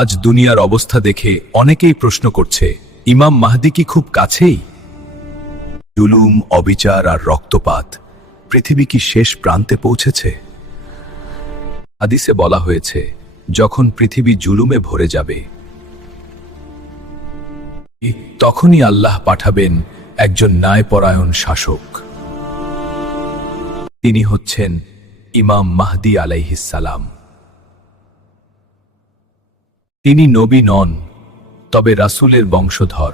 আজ দুনিয়ার অবস্থা দেখে অনেকেই প্রশ্ন করছে, ইমাম মাহদি কি খুব কাছেই? জুলুম, অবিচার আর রক্তপাত পৃথিবী কি শেষ প্রান্তে পৌঁছেছে? হাদিসে বলা হয়েছে, যখন পৃথিবী জুলুমে ভরে যাবে, তখনই আল্লাহ পাঠাবেন একজন ন্যায়পরায়ণ শাসক। তিনি হচ্ছেন ইমাম মাহদি আলাইহিসালাম তিনি নবী নন, তবে রাসূলের বংশধর।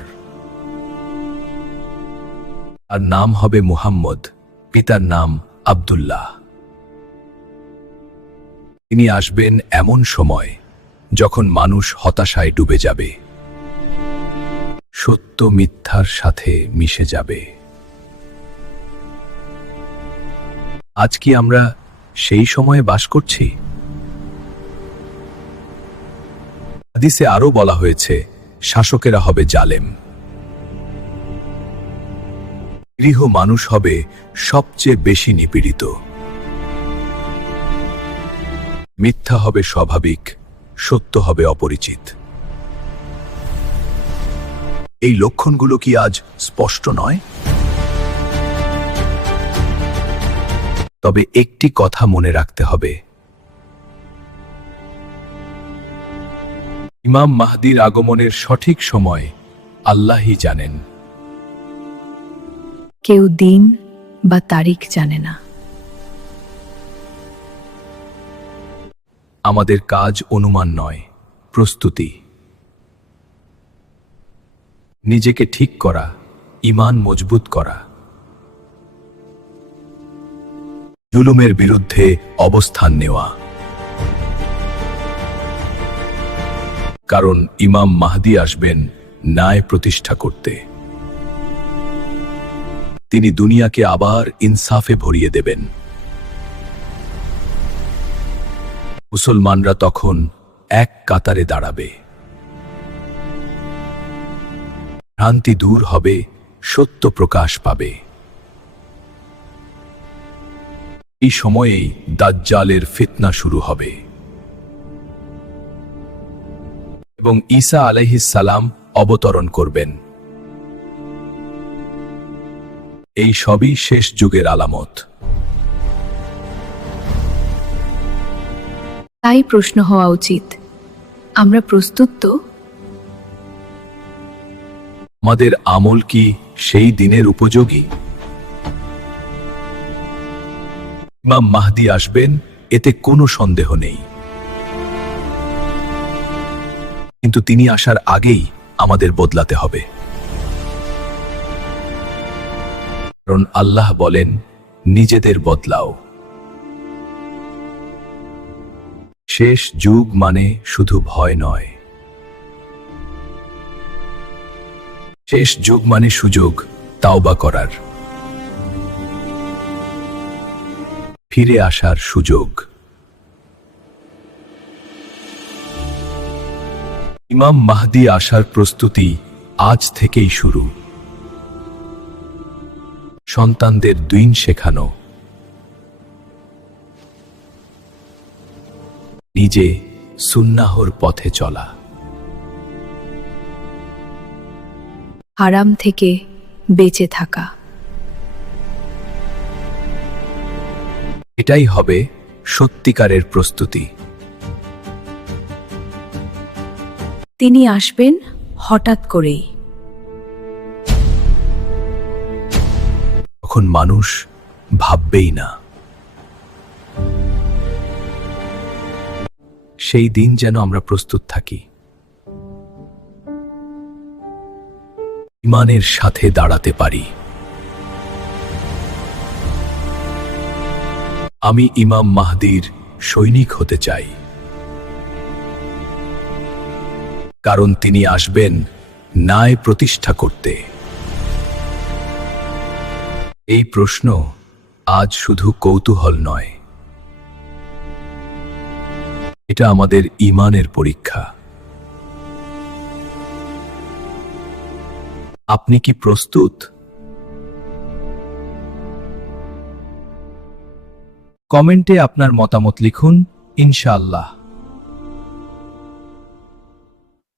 আর নাম হবে মুহাম্মদ, পিতার নাম আব্দুল্লাহ। তিনি আসবেন এমন সময় যখন মানুষ হতাশায় ডুবে যাবে। সত্য মিথ্যার সাথে মিশে যাবে। আজ কি আমরা সেই সময়ে বাস করছি? হাদিসে আরও বলা হয়েছে, শাসকেরা হবে জালেম। গৃহ মানুষ হবে সবচেয়ে বেশি নিপীড়িত। মিথ্যা হবে স্বাভাবিক, সত্য হবে অপরিচিত। এই লক্ষণগুলো কি আজ স্পষ্ট নয়? তবে একটি কথা মনে রাখতে হবে। ইমাম মাহদির আগমনের সঠিক সময় আল্লাহই জানেন। কেউ দিন বা তারিখ জানে না। আমাদের কাজ অনুমান নয় প্রস্তুতি। নিজেকে ঠিক করা ইমান মজবুত করা। জুলুমের বিরুদ্ধে অবস্থান নেওয়া। কারণ ইমাম মাহদি আসবেন ন্যায় প্রতিষ্ঠা করতে। তিনি দুনিয়াকে আবার ইনসাফে ভরিয়ে দেবেন। মুসলমানরা তখন এক কাতারে দাঁড়াবে। ভ্রান্তি দূর হবে, সত্য প্রকাশ পাবে। এই সময়েই দাজ্জালের ফিতনা শুরু হবে। এবং ঈসা সালাম অবতরণ করবেন। এই সবই শেষ যুগের আলামত। তাই প্রশ্ন হওয়া উচিত আমরা প্রস্তুত তো? আমাদের আমল কি সেই দিনের উপযোগী? ইমাম মাহদি আসবেন এতে কোনো সন্দেহ নেই। কিন্তু তিনি আসার আগেই আমাদের বদলাতে হবে। কারণ আল্লাহ বলেন, নিজেদের বদলাও। শেষ যুগ মানে শুধু ভয় নয়। শেষ যুগ মানে সুযোগ, তাওবা করার। ফিরে আসার সুযোগ। ইমাম মাহদি আসার প্রস্তুতি আজ থেকেই শুরু। সন্তানদের দুইন শেখানো। নিজে সুন্নাহর পথে চলা। আরাম থেকে বেঁচে থাকা। এটাই হবে সত্যিকারের প্রস্তুতি। তিনি আসবেন হঠাৎ করেই। তখন মানুষ ভাববেই না। সেই দিন যেন আমরা প্রস্তুত থাকি। ইমানের সাথে দাঁড়াতে পারি। আমি ইমাম মাহদির সৈনিক হতে চাই। কারণ তিনি আসবেন ন্যায় প্রতিষ্ঠা করতে। এই প্রশ্ন আজ শুধু কৌতূহল নয়। এটা আমাদের ইমানের পরীক্ষা। আপনি কি প্রস্তুত? কমেন্টে আপনার মতামত লিখুন, ইনশাআল্লাহ।